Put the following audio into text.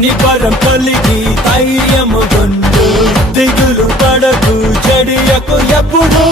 నిబరం కలిగి ధైర్యము గొండు దిగులు పడకు చెడియకు ఎప్పుడు